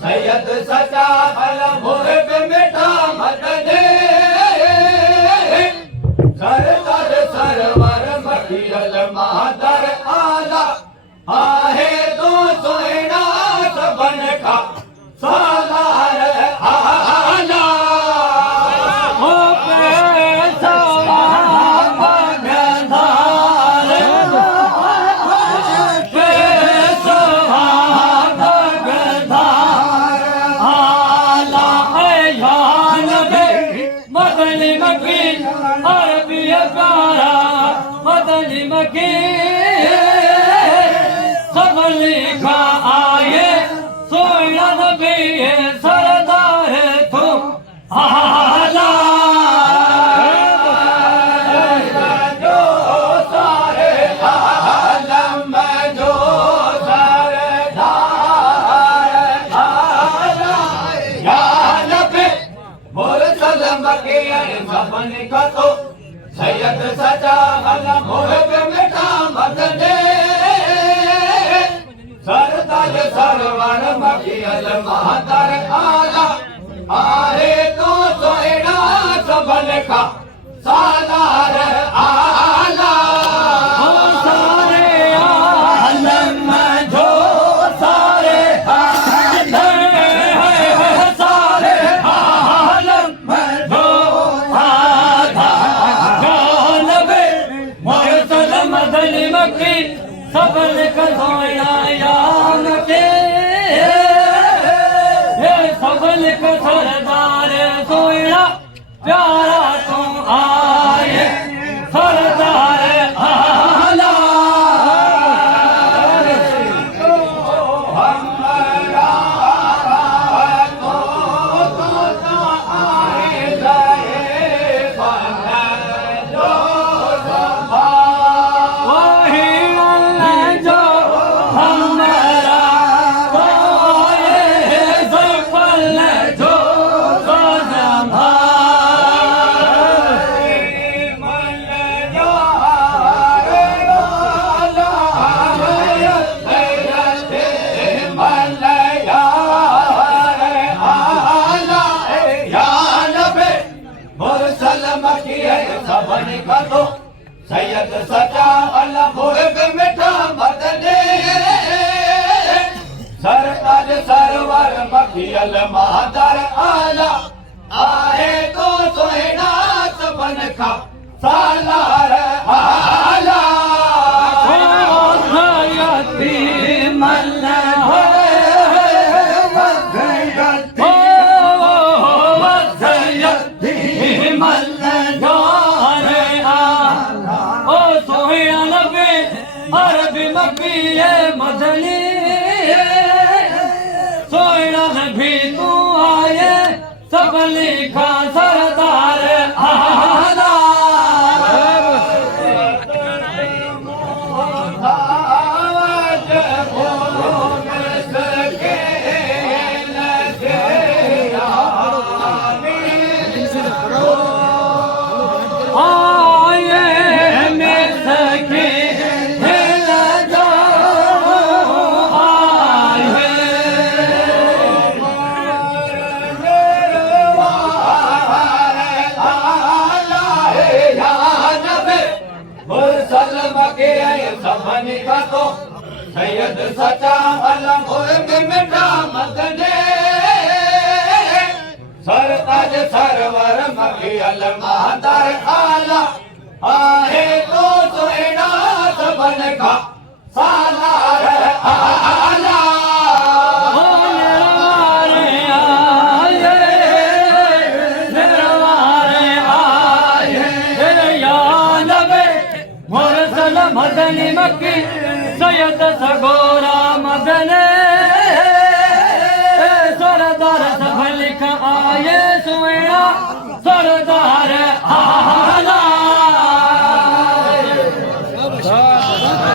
सैयद सचा भल मुर्ग मिठा मदने सरदार सरवर मखियल मादर आला आहे तो सोना सबन का सालार आला हो पैसा मदनी मकी सब लिखा आए सोया नबी सरदार तू आला जो सारे आलम जो सरदार आला या नबी मुरसल मकी सब लिखा तो सैयद सचा भला मुर्ग मिठा मदने सरदार सरवर मखियल मादर आला आहे तो सोना सबन का सालार आला हो सारे आलम जो सारे सारे आलम जो मदनी मक्की सबल कसोया याम के सबल सरदार सोया प्यारा तू आए सरदार आला सैयद सचा भल मुर्ग मिठा मदने सरदार सरवर मखियल मादर आला आहे तो सोना सबन का सालार आला अरबी मक्की मदनी सोना भी तू आए सब लिखा सरदार आला सैयद सचा भला मुर्ग मिठा मदने सरदार सरवर मखियल मादर आला आहे तो सोना सबन का सालार आला मदनी मक्की सैयद सगोरा